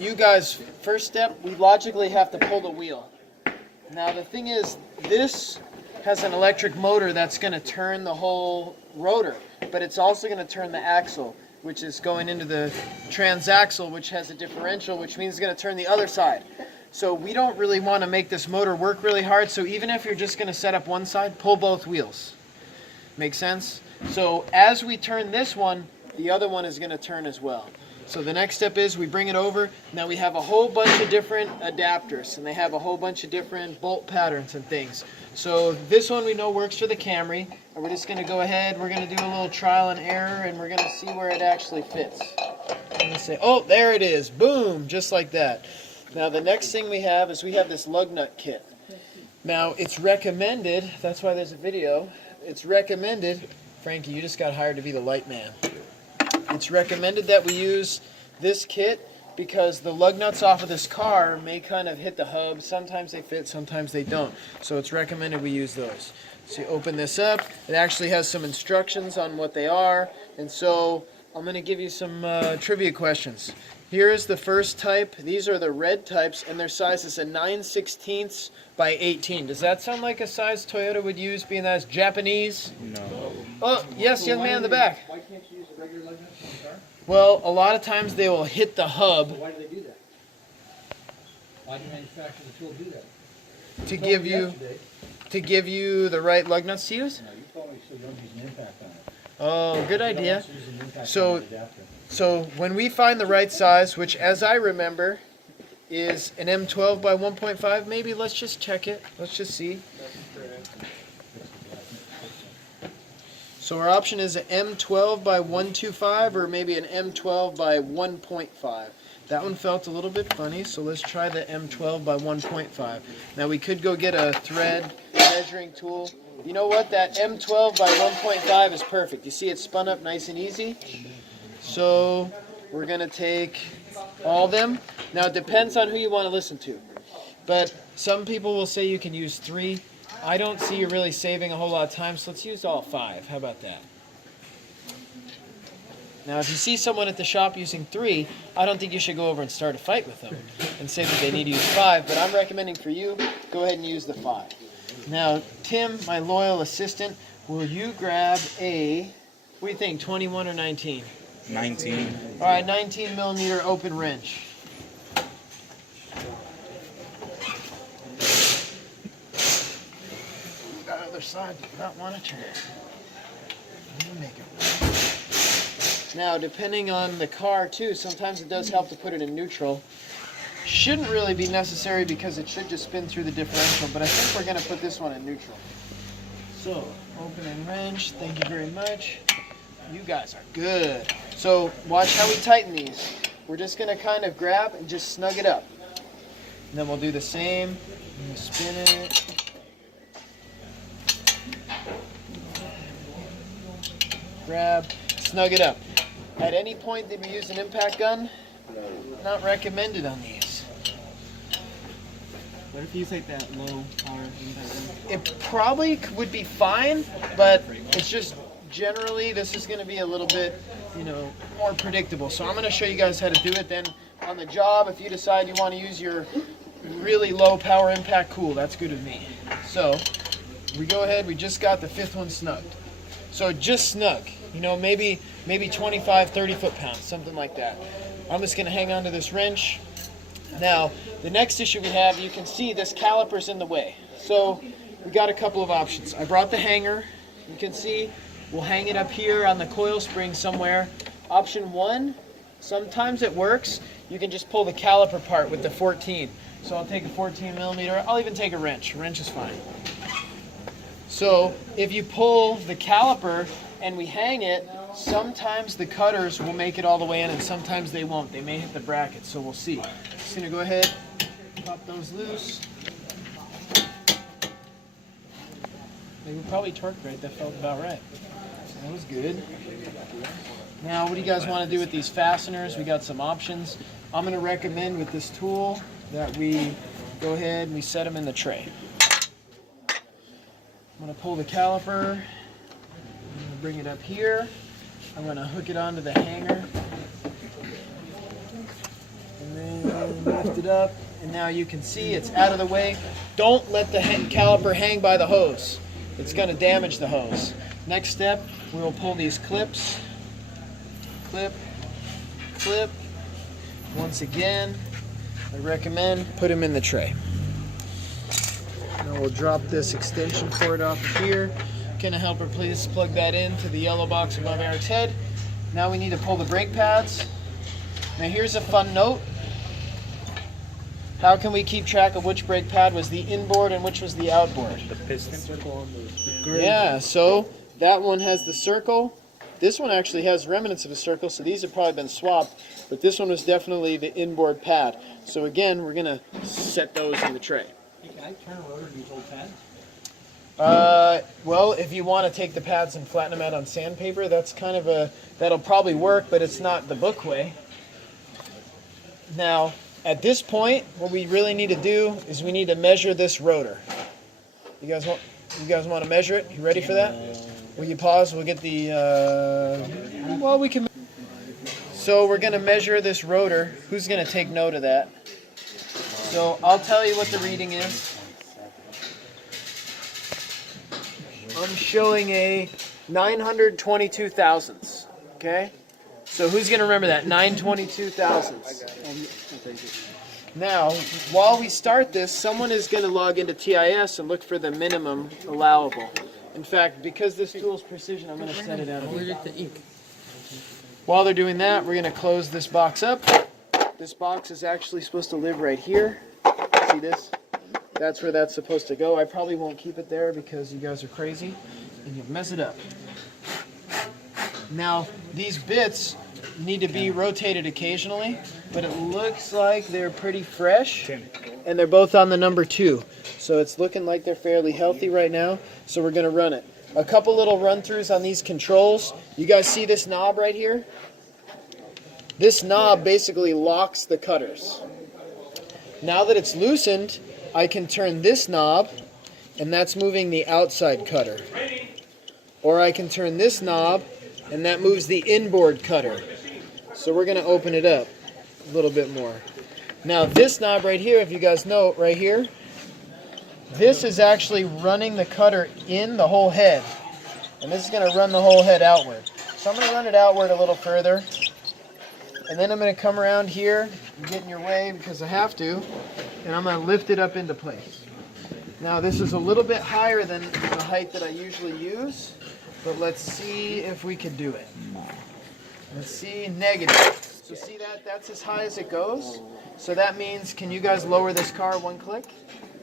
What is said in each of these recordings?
you guys, first step, we logically have to pull the wheel. Now the thing is, this has an electric motor that's going to turn the whole rotor, but it's also going to turn the axle, which is going into the transaxle, which has a differential, which means it's going to turn the other side. So we don't really want to make this motor work really hard, so even if you're just going to set up one side, pull both wheels. Make sense? So as we turn this one, the other one is going to turn as well. So the next step is we bring it over. Now we have a whole bunch of different adapters, and they have a whole bunch of different bolt patterns and things. So this one we know works for the Camry, and we're just going to go ahead, we're going to do a little trial and error, and we're going to see where it actually fits. I'm going to say, oh, there it is. Boom, just like that. Now the next thing we have is we have this Lug Nut Kit. Now it's recommended, that's why there's a video, it's recommended, Frankie, you just got hired to be the light man. It's recommended that we use this kit because the lug nuts off of this car may kind of hit the hub. Sometimes they fit, sometimes they don't. So it's recommended we use those. So you open this up. It actually has some instructions on what they are. And so I'm going to give you some trivia questions. Here is the first type. These are the red types, and their size is a 9/16 by 18. Does that sound like a size Toyota would use, being that it's Japanese? No. Oh, yes, young man in the back. Why can't you use a regular lug nut on the car? Well, a lot of times they will hit the hub. So why do they do that? Why do manufacturers of the tool do that? To give you the right lug nuts to use? No, you told me so you don't use an impact on it. Oh, good idea. You don't use an impact So- on the adapter. So when we find the right size, which as I remember is an M12 by 1.5, maybe let's just check it. Let's just see. So our option is an M12 by 125 or maybe an M12 by 1.5. That one felt a little bit funny, so let's try the M12 by 1.5. Now we could go get a thread measuring tool. You know what? That M12 by 1.5 is perfect. You see it spun up nice and easy? So we're going to take all of them. Now it depends on who you want to listen to. But some people will say you can use 3. I don't see you really saving a whole lot of time, so let's use all 5. How about that? Now if you see someone at the shop using 3, I don't think you should go over and start a fight with them and say that they need to use 5, but I'm recommending for you, go ahead and use the 5. Now Tim, my loyal assistant, will you grab a, what do you think, 21 or 19? 19. All right, 19 millimeter open wrench. That other side does not want to turn. Make it. Now, depending on the car too, sometimes it does help to put it in neutral. Shouldn't really be necessary because it should just spin through the differential, but I think we're going to put this one in neutral. So, open and wrench, thank you very much. You guys are good. So watch how we tighten these. We're just going to kind of grab and just snug it up. And then we'll do the same. We'll spin it. Grab, snug it up. At any point did we use an impact gun? Not recommended on these. What if you use like that low power impact gun? It probably would be fine, but it's just generally this is going to be a little bit, more predictable. So I'm going to show you guys how to do it. Then on the job, if you decide you want to use your really low power impact, cool, that's good with me. So we go ahead, we just got the 5th one snugged. So just snug, maybe 25, 30 foot-pounds, something like that. I'm just going to hang on to this wrench. Now, the next issue we have, you can see this caliper's in the way. So we got a couple of options. I brought the hanger. You can see we'll hang it up here on the coil spring somewhere. Option 1, sometimes it works. You can just pull the caliper apart with the 14. So I'll take a 14 millimeter. I'll even take a wrench. A wrench is fine. So if you pull the caliper and we hang it, sometimes the cutters will make it all the way in and sometimes they won't. They may hit the bracket, so we'll see. Just gonna go ahead, pop those loose. They were probably torqued right. That felt about right. That was good. Now, what do you guys want to do with these fasteners? We got some options. I'm going to recommend with this tool that we go ahead and we set them in the tray. I'm going to pull the caliper. I'm going to bring it up here. I'm going to hook it onto the hanger. And then Lift it up, and now you can see it's out of the way. Don't let the caliper hang by the hose. It's going to damage the hose. Next step, we will pull these clips. Clip, clip. Once again, I recommend put them in the tray. Now we'll drop this extension cord off of here. Can a helper please plug that into the yellow box above Eric's head? Now we need to pull the brake pads. Now here's a fun note. How can we keep track of which brake pad was the inboard and which was the outboard? The piston circle on the Yeah, so that one has the circle. This one actually has remnants of a circle, so these have probably been swapped, but this one was definitely the inboard pad. So again, we're gonna set those in the tray. Hey, can I turn a rotor to these old pads? Well, if you want to take the pads and flatten them out on sandpaper, that's kind of that'll probably work, but it's not the book way. Now, at this point, what we really need to do is we need to measure this rotor. You guys want to measure it? You ready for that? Will you pause? We'll get the, well, we can. So we're going to measure this rotor. Who's going to take note of that? So I'll tell you what the reading is. I'm showing a 922 thousandths, okay? So who's going to remember that? 922 thousandths. Now, while we start this, someone is going to log into TIS and look for the minimum allowable. In fact, because this tool's precision, I'm going to set it out of here. While they're doing that, we're going to close this box up. This box is actually supposed to live right here. See this? That's where that's supposed to go. I probably won't keep it there because you guys are crazy and you'll mess it up. Now, these bits need to be rotated occasionally, but it looks like they're pretty fresh, and they're both on the number 2. So it's looking like they're fairly healthy right now, so we're going to run it. A couple little run-throughs on these controls. You guys see this knob right here? This knob basically locks the cutters. Now that it's loosened, I can turn this knob, and that's moving the outside cutter. Or I can turn this knob, and that moves the inboard cutter. So we're going to open it up a little bit more. Now this knob right here, if you guys know, right here, this is actually running the cutter in the whole head. And this is going to run the whole head outward. So I'm going to run it outward a little further. And then I'm going to come around here and get in your way because I have to. And I'm going to lift it up into place. Now this is a little bit higher than the height that I usually use. But let's see if we can do it. Let's see, negative. So see that? That's as high as it goes. So that means, can you guys lower this car one click?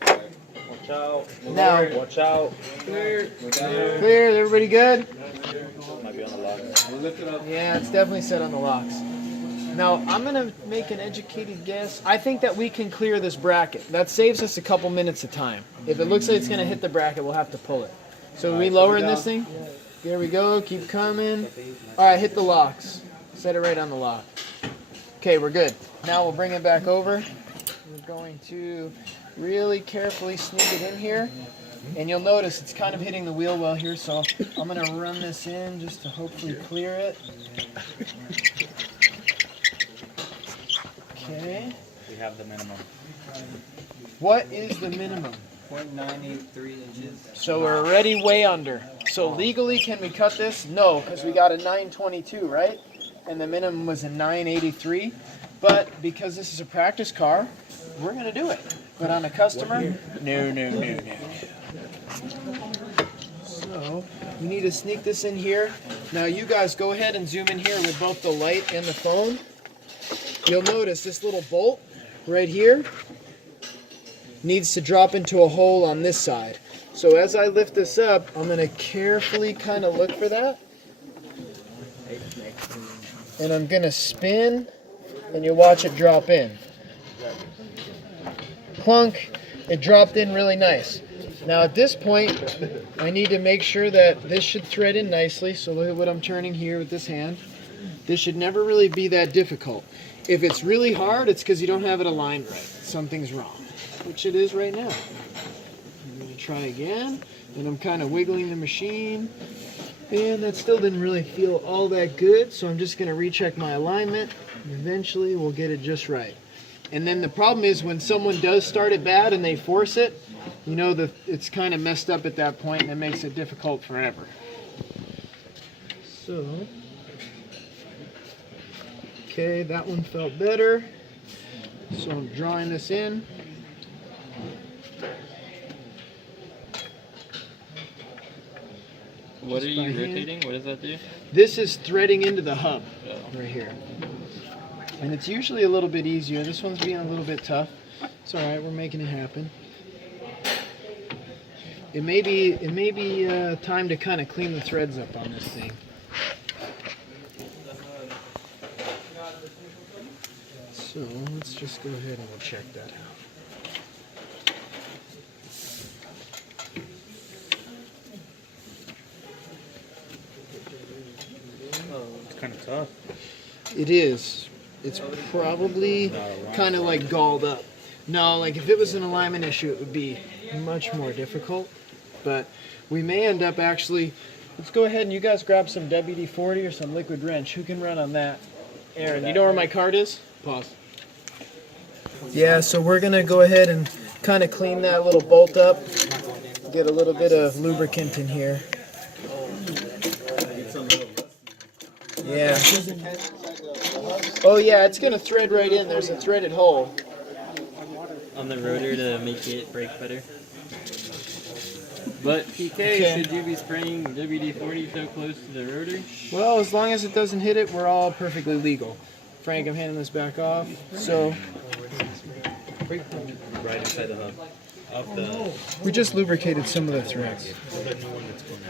Watch out. Now. Watch out. Clear. Clear. Is everybody good? Might be on the lock. We'll lift it up. Yeah, it's definitely set on the locks. Now, I'm going to make an educated guess. I think that we can clear this bracket. That saves us a couple minutes of time. If it looks like it's going to hit the bracket, we'll have to pull it. So are we lowering this thing? There we go. Keep coming. All right, hit the locks. Set it right on the lock. Okay, we're good. Now we'll bring it back over. We're going to really carefully sneak it in here. And you'll notice it's kind of hitting the wheel well here, so I'm going to run this in just to hopefully clear it. Okay. We have the minimum. What is the minimum? 0.983 inches. So we're already way under. So legally, can we cut this? No, because we got a 922, right? And the minimum was a 983. But because this is a practice car, we're going to do it. But on a customer, no. So we need to sneak this in here. Now you guys go ahead and zoom in here with both the light and the phone. You'll notice this little bolt right here needs to drop into a hole on this side. So as I lift this up, I'm going to carefully kind of look for that. And I'm going to spin, and you'll watch it drop in. Clunk, it dropped in really nice. Now at this point, I need to make sure that this should thread in nicely. So look at what I'm turning here with this hand. This should never really be that difficult. If it's really hard, it's because you don't have it aligned right. Something's wrong, which it is right now. I'm going to try again, and I'm kind of wiggling the machine. And that still didn't really feel all that good, so I'm just going to recheck my alignment. And eventually, we'll get it just right. And then the problem is when someone does start it bad and they force it, you know that it's kind of messed up at that point and it makes it difficult forever. So, okay, that one felt better. So I'm drawing this in. What are you rotating? What does that do? This is threading into the hub Oh. right here. And it's usually a little bit easier. This one's being a little bit tough. It's all right, we're making it happen. It may be time to kind of clean the threads up on this thing. So let's just go ahead and we'll check that out. It's kind of tough. It is. It's probably kind of like galled up. No, like if it was an alignment issue, it would be much more difficult. But we may end up actually, let's go ahead and you guys grab some WD-40 or some liquid wrench. Who can run on that? Aaron, you know where my card is? Pause. Yeah, so we're going to go ahead and kind of clean that little bolt up. Get a little bit of lubricant in here. Yeah. Oh yeah, it's going to thread right in. There's a threaded hole. On the rotor to make it break better. But PK, Okay. should you be spraying WD-40 so close to the rotor? Well, as long as it doesn't hit it, we're all perfectly legal. Frank, I'm handing this back off. So, Right inside the hub. Of the we just lubricated some of the threads. new one that's going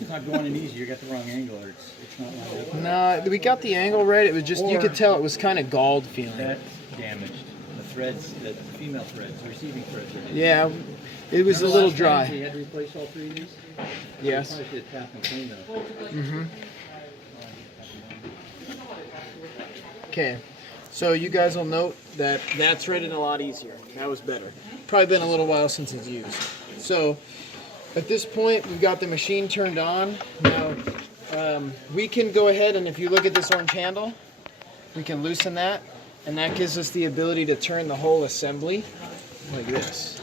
It's not going in easy. You got the wrong angle, or it's not lined up. No, we got the angle right. It was just, you could tell it was kind of galled feeling. That's damaged. The threads, the female threads, the receiving threads. Are Yeah, it was a Remember little last time We dry. had to replace all three of these. Yes. Probably should have tapped and cleaned them. Mm-hmm. Okay, so you guys will note that that threaded a lot easier. That was better. Probably been a little while since it's used. So at this point, we've got the machine turned on. Now we can go ahead and if you look at this orange handle, we can loosen that, and that gives us the ability to turn the whole assembly like this.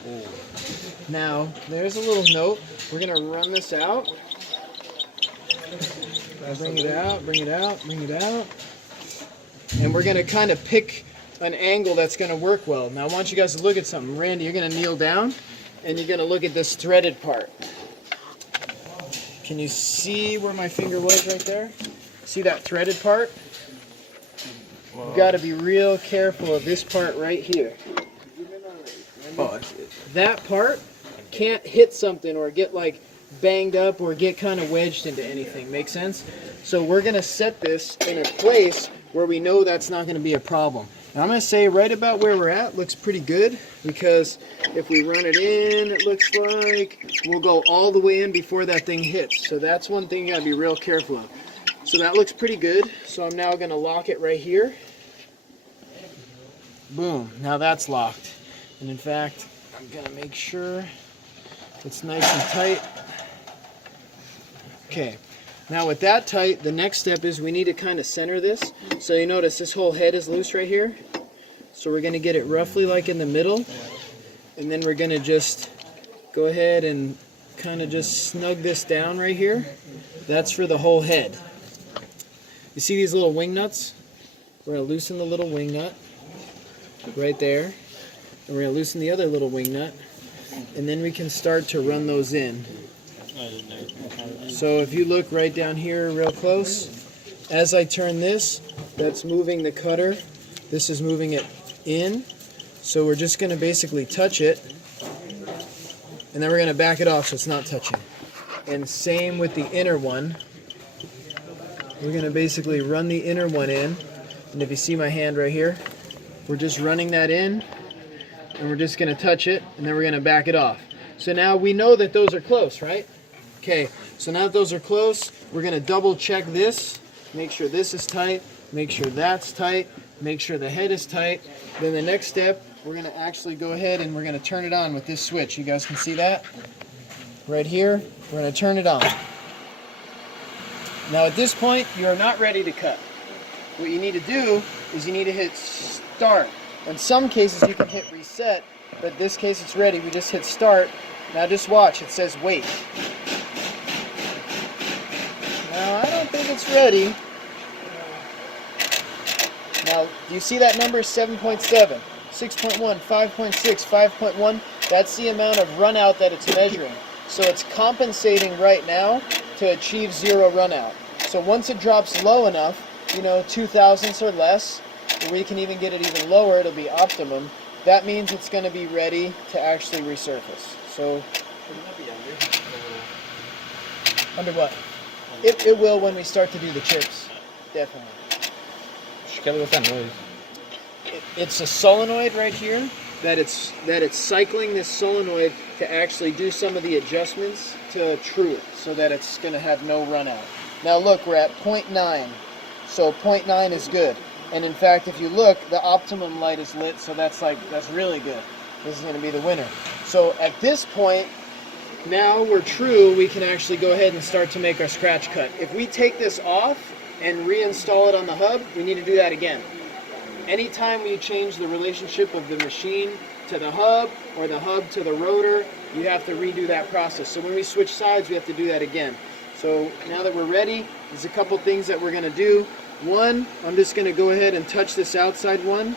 Now there's a little note. We're gonna run this out. Bring it out, bring it out, bring it out. And we're gonna kind of pick an angle that's gonna work well. Now I want you guys to look at something. Randy, you're gonna kneel down and you're gonna look at this threaded part. Can you see where my finger was right there? See that threaded part? You've gotta be real careful of this part right here. That part can't hit something or get like banged up or get kind of wedged into anything. Make sense? So we're gonna set this in a place where we know that's not gonna be a problem. And I'm gonna say right about where we're at looks pretty good, because if we run it in, it looks like we'll go all the way in before that thing hits. So that's one thing you gotta be real careful of. So that looks pretty good. So I'm now gonna lock it right here. Boom, now that's locked. And in fact, I'm gonna make sure it's nice and tight. Okay, now with that tight, the next step is we need to kind of center this. So you notice this whole head is loose right here. So we're gonna get it roughly like in the middle. And then we're gonna just go ahead and kind of just snug this down right here. That's for the whole head. You see these little wing nuts? We're gonna loosen the little wing nut right there. And we're gonna loosen the other little wing nut. And then we can start to run those in. So if you look right down here real close, as I turn this, that's moving the cutter. This is moving it in. So we're just going to basically touch it, and then we're going to back it off so it's not touching. And same with the inner one. We're going to basically run the inner one in. And if you see my hand right here, we're just running that in, and we're just going to touch it, and then we're going to back it off. So now we know that those are close, right? Okay, so now that those are close, we're going to double check this, make sure this is tight, make sure that's tight, make sure the head is tight. Then the next step, we're going to actually go ahead and we're going to turn it on with this switch. You guys can see that? Right here, we're going to turn it on. Now at this point, you are not ready to cut. what you need to do is you need to hit start. In some cases you can hit reset, but in this case it's ready. We just hit start. Now just watch, it says wait. Now I don't think it's ready. Now, do you see that number? 7.7, 6.1, 5.6, 5.1. That's the amount of run out that it's measuring. So it's compensating right now to achieve 0 run out. So once it drops low enough, 2 thousandths or less, or we can even get it even lower, it'll be optimum. That means it's going to be ready to actually resurface. So, under what? It will when we start to do the chips, definitely. What's that noise? It's a solenoid right here that it's cycling this solenoid to actually do some of the adjustments to true it so that it's going to have no run out. Now look, we're at 0.9, so 0.9 is good. And in fact, if you look, the optimum light is lit, so that's really good. This is going to be the winner. So at this point, now we're true, we can actually go ahead and start to make our scratch cut. If we take this off and reinstall it on the hub, we need to do that again. Anytime we change the relationship of the machine to the hub or the hub to the rotor, you have to redo that process. So when we switch sides, we have to do that again. So now that we're ready, there's a couple things that we're going to do. One, I'm just going to go ahead and touch this outside one.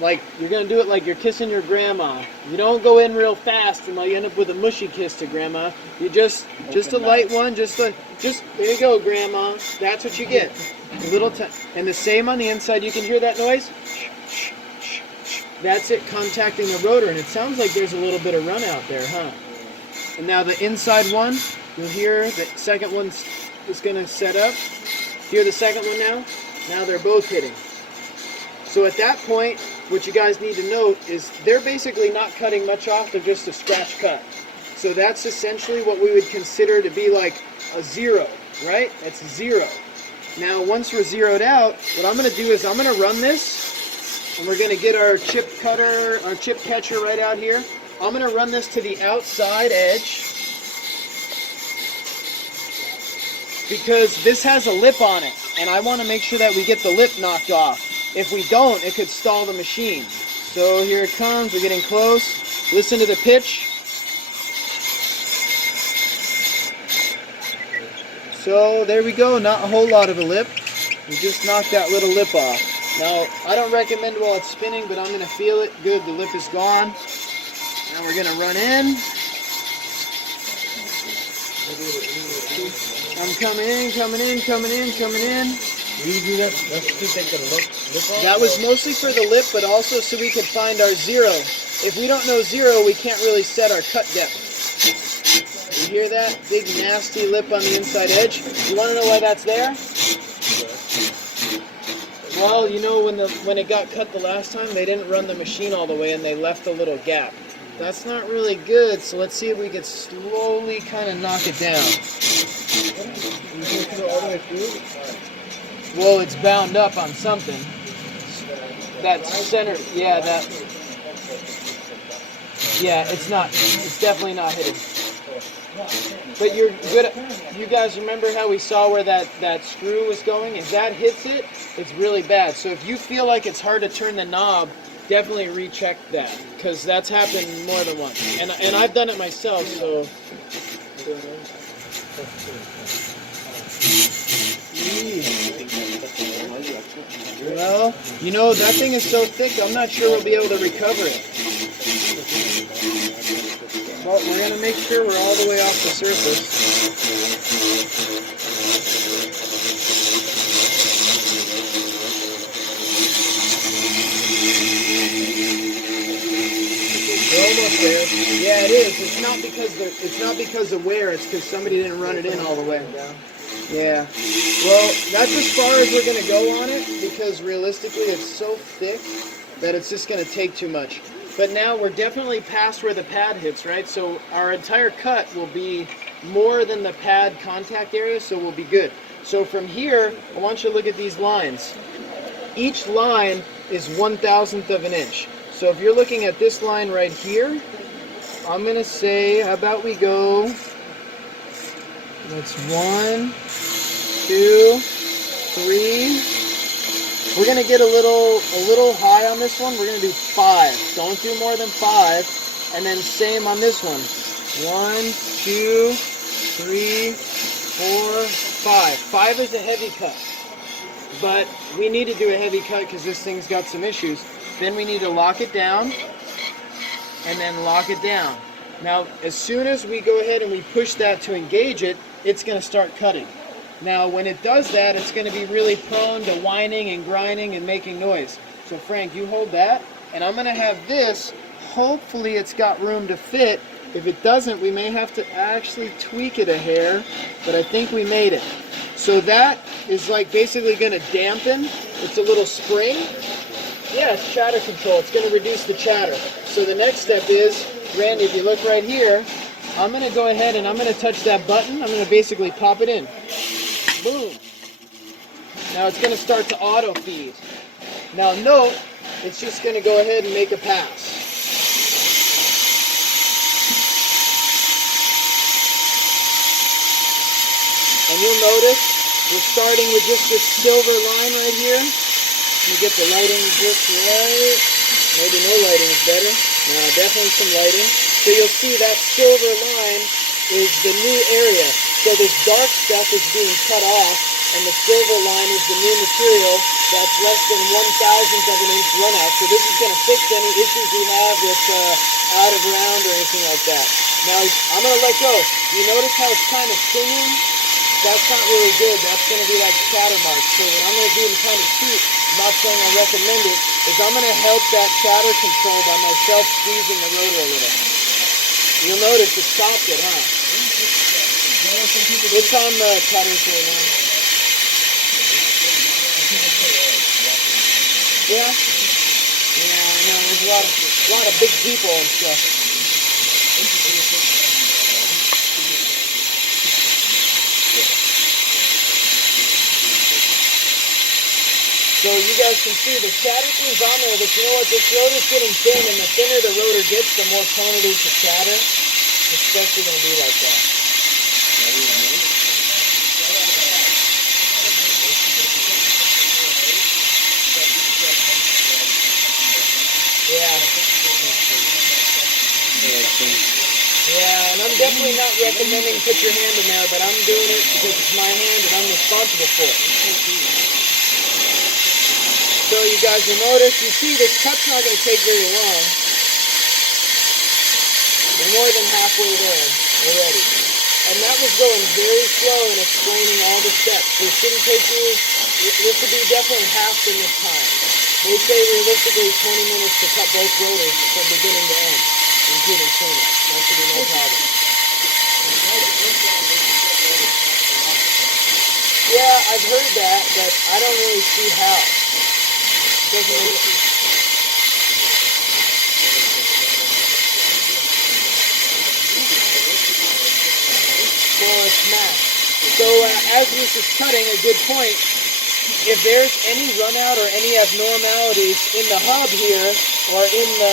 Like, you're going to do it like you're kissing your grandma. You don't go in real fast and you end up with a mushy kiss to grandma. You just a light one, just there you go, grandma. That's what you get. A little and the same on the inside. You can hear that noise? That's it contacting the rotor, and it sounds like there's a little bit of run out there, huh? And now the inside one, you'll hear the second one is going to set up. Hear the second one now? Now they're both hitting. So at that point, what you guys need to note is they're basically not cutting much off, they're just a scratch cut. So that's essentially what we would consider to be like a 0, right? That's 0. Now once we're zeroed out, what I'm going to do is I'm going to run this, and we're going to get our chip cutter, our chip catcher right out here. I'm going to run this to the outside edge, because this has a lip on it, and I want to make sure that we get the lip knocked off. If we don't, it could stall the machine. So here it comes, we're getting close. Listen to the pitch. So there we go, not a whole lot of a lip. We just knocked that little lip off. Now, I don't recommend while it's spinning, but I'm going to feel it. Good, the lip is gone. Now we're going to run in. I'm coming in, coming in, coming in, coming in. That was mostly for the lip, but also so we could find our 0. If we don't know 0, we can't really set our cut depth. You hear that? Big nasty lip on the inside edge. You want to know why that's there? Well, when it got cut the last time, they didn't run the machine all the way and they left a little gap. That's not really good, so let's see if we can slowly kind of knock it down. Well, it's bound up on something. That center, yeah, it's definitely not hitting. But you're good. You guys remember how we saw where that screw was going? If that hits it, it's really bad. So if you feel like it's hard to turn the knob, definitely recheck that, because that's happened more than once. And I've done it myself, so. Well, that thing is so thick, I'm not sure we'll be able to recover it. Well, we're going to make sure we're all the way off the surface. We're almost there. Yeah, it is. It's not because of wear, it's because somebody didn't run it in all the way. Yeah. Well, that's as far as we're going to go on it, because realistically it's so thick that it's just going to take too much. But now we're definitely past where the pad hits, right? So our entire cut will be more than the pad contact area, so we'll be good. So from here, I want you to look at these lines. Each line is 1/1000th of an inch. So if you're looking at this line right here, I'm going to say, how about we go, that's 1, 2, 3, We're gonna get a little high on this one. We're gonna do 5. Don't do more than 5. And then same on this one. 1, 2, 3, 4, 5. 5 is a heavy cut. But we need to do a heavy cut because this thing's got some issues. Then we need to lock it down and then lock it down. Now, as soon as we go ahead and we push that to engage it, it's going to start cutting. Now, when it does that, it's going to be really prone to whining and grinding and making noise. So Frank, you hold that, and I'm going to have this. Hopefully it's got room to fit. If it doesn't, we may have to actually tweak it a hair, but I think we made it. So that is like basically going to dampen. It's a little spring. Yeah, it's chatter control. It's going to reduce the chatter. So the next step is, Randy, if you look right here, I'm going to go ahead and I'm going to touch that button. I'm going to basically pop it in. Boom. Now it's going to start to auto feed. Now note, it's just going to go ahead and make a pass. And you'll notice we're starting with just this silver line right here. Let me get the lighting just right. Maybe no lighting is better. No, definitely some lighting. So you'll see that silver line is the new area. So this dark stuff is being cut off, and the silver line is the new material that's less than 1/1000th of an inch runout. So this is going to fix any issues we have with out of round or anything like that. Now I'm going to let go. You notice how it's kind of singing? That's not really good. That's going to be like chatter marks. So what I'm going to do and kind of cheat, I'm not saying I recommend it, is I'm going to help that chatter control by myself squeezing the rotor a little. You'll notice it stopped it, huh? It's on the cutters right now. Yeah? Yeah, I know. There's a lot of big people and stuff. So you guys can see the chatter thing's on there, but you know what? This rotor's getting thin, and the thinner the rotor gets, the more prone it is to chatter. Especially going to be like that. Yeah. Yeah, and I'm definitely not recommending put your hand in there, but I'm doing it because it's my hand and I'm responsible for it. So you guys will notice, you see this cut's not going to take very long. We're more than halfway there already. And that was going very slow and explaining all the steps. This didn't take you, this would be definitely half in this time. They say realistically 20 minutes to cut both rotors from beginning to end, including cleanup. That should be no problem. Yeah, I've heard that, but I don't really see how. Doesn't make it. So as this is cutting, a good point, if there's any runout or any abnormalities in the hub here, or in the,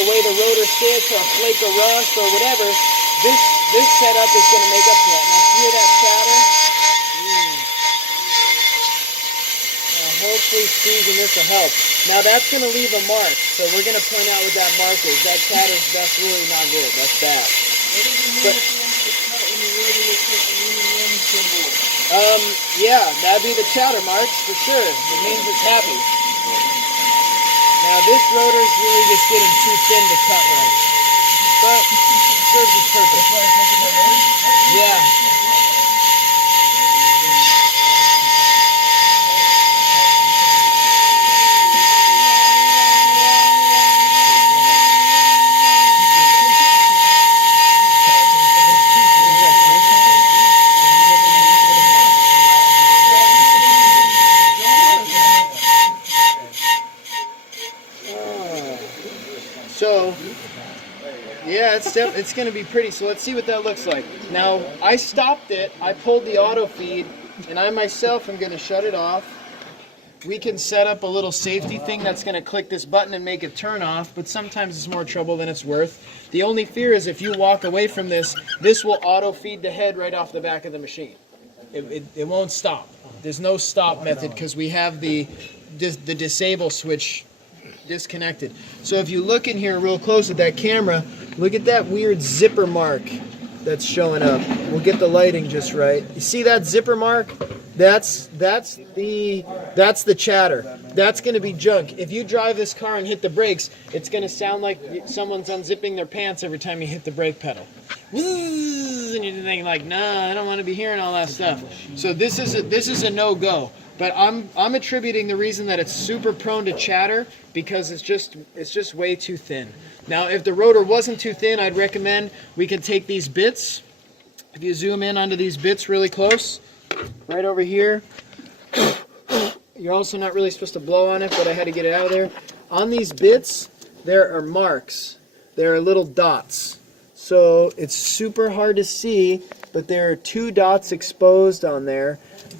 the way the rotor sits, or a flake of rust or whatever, this setup is going to make up for that. Now hear that chatter? Hopefully squeezing this will help. Now that's going to leave a mark, so we're going to point out what that mark is. That chatter, that's really not good. That's bad. Yeah, that'd be the chatter marks for sure. It means it's happy. Now this rotor is really just getting too thin to cut right, but it serves its purpose. Yeah. So, yeah, it's going to be pretty. So let's see what that looks like. Now, I stopped it. I pulled the auto feed, and I myself am going to shut it off. We can set up a little safety thing that's going to click this button and make it turn off, but sometimes it's more trouble than it's worth. The only fear is if you walk away from this, this will auto feed the head right off the back of the machine. It won't stop. There's no stop method because we have the the disable switch disconnected. So if you look in here real close at that camera, look at that weird zipper mark that's showing up. We'll get the lighting just right. You see that zipper mark? That's the chatter. That's going to be junk. If you drive this car and hit the brakes, it's going to sound like someone's unzipping their pants every time you hit the brake pedal. And you're thinking like, nah, I don't want to be hearing all that stuff. So this is a no-go. But I'm attributing the reason that it's super prone to chatter because it's just way too thin. Now, if the rotor wasn't too thin, I'd recommend we could take these bits. If you zoom in onto these bits really close, right over here. You're also not really supposed to blow on it, but I had to get it out of there. On these bits, there are marks. There are little dots. So it's super hard to see, but there are 2 dots exposed on there.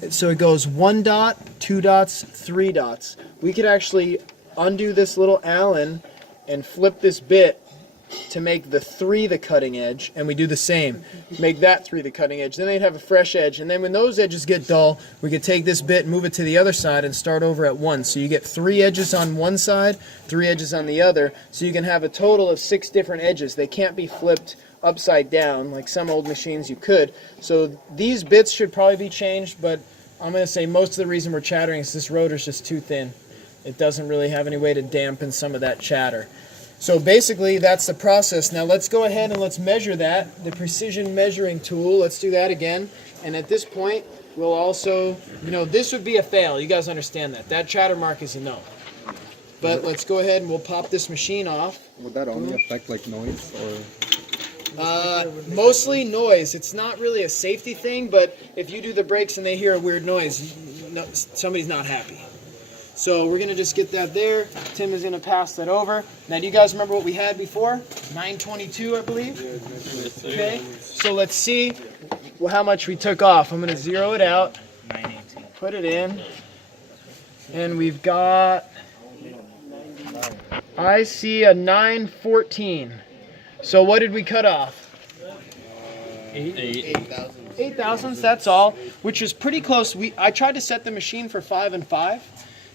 So it goes 1 dot, 2 dots, 3 dots. We could actually undo this little Allen and flip this bit to make the 3 the cutting edge, and we do the same. Make that 3 the cutting edge. Then they'd have a fresh edge, and then when those edges get dull, we could take this bit, move it to the other side, and start over at 1. So you get 3 edges on one side, 3 edges on the other, so you can have a total of 6 different edges. They can't be flipped upside down like some old machines you could. So these bits should probably be changed, but I'm going to say most of the reason we're chattering is this rotor's just too thin. It doesn't really have any way to dampen some of that chatter. So basically that's the process. Now let's go ahead and let's measure that. The precision measuring tool, let's do that again. And at this point, we'll also, this would be a fail. You guys understand that. That chatter mark is a no. But let's go ahead and we'll pop this machine off. Would that only affect like noise or? Mostly noise. It's not really a safety thing, but if you do the brakes and they hear a weird noise, somebody's not happy. So we're going to just get that there. Tim is going to pass that over. Now, do you guys remember what we had before? 922, I believe? Okay, so let's see how much we took off. I'm going to zero it out. 918. Put it in. And we've got, I see a 914. So what did we cut off? 8 thousandths, that's all, which is pretty close. I tried to set the machine for 5 and 5,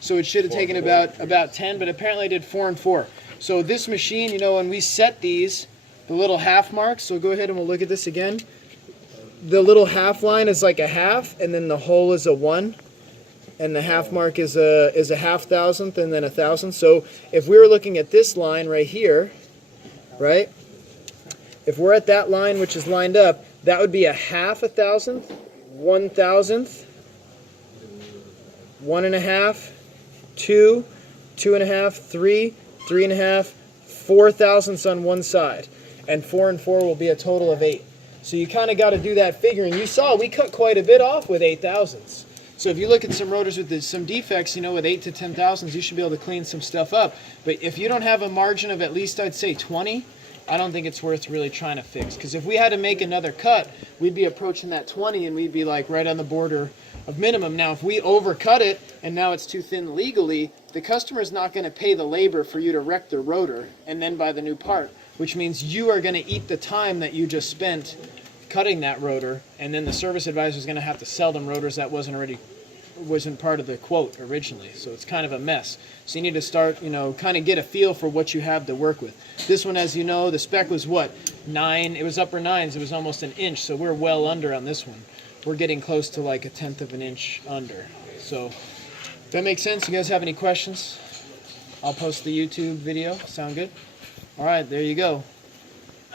so it should have taken about 10, but apparently I did 4 and 4. So this machine, when we set these, the little half marks, so go ahead and we'll look at this again. The little half line is like a half, and then the whole is a 1, and the half mark is a half thousandth, and then a thousandth. So if we were looking at this line right here, right? If we're at that line which is lined up, that would be a half a thousandth, 1,000th, 1.5, 2, 2.5, 3, 3.5, 4 thousandths on one side. And 4 and 4 will be a total of 8. So you kind of got to do that figuring. You saw we cut quite a bit off with 8 thousandths. So if you look at some rotors with some defects, with 8 to 10 thousandths, you should be able to clean some stuff up. But if you don't have a margin of at least, I'd say 20, I don't think it's worth really trying to fix. Because if we had to make another cut, we'd be approaching that 20 and we'd be like right on the border of minimum. Now, if we overcut it and now it's too thin legally, the customer's not going to pay the labor for you to wreck their rotor and then buy the new part, which means you are going to eat the time that you just spent cutting that rotor, and then the service advisor is going to have to sell them rotors that wasn't part of the quote originally. So it's kind of a mess. So you need to start, kind of get a feel for what you have to work with. This one, as you know, the spec was what? 9, it was upper 9s, it was almost an inch, so we're well under on this one. We're getting close to like 1/10 of an inch under. So, if that makes sense? You guys have any questions? I'll post the YouTube video. Sound good? All right, there you go.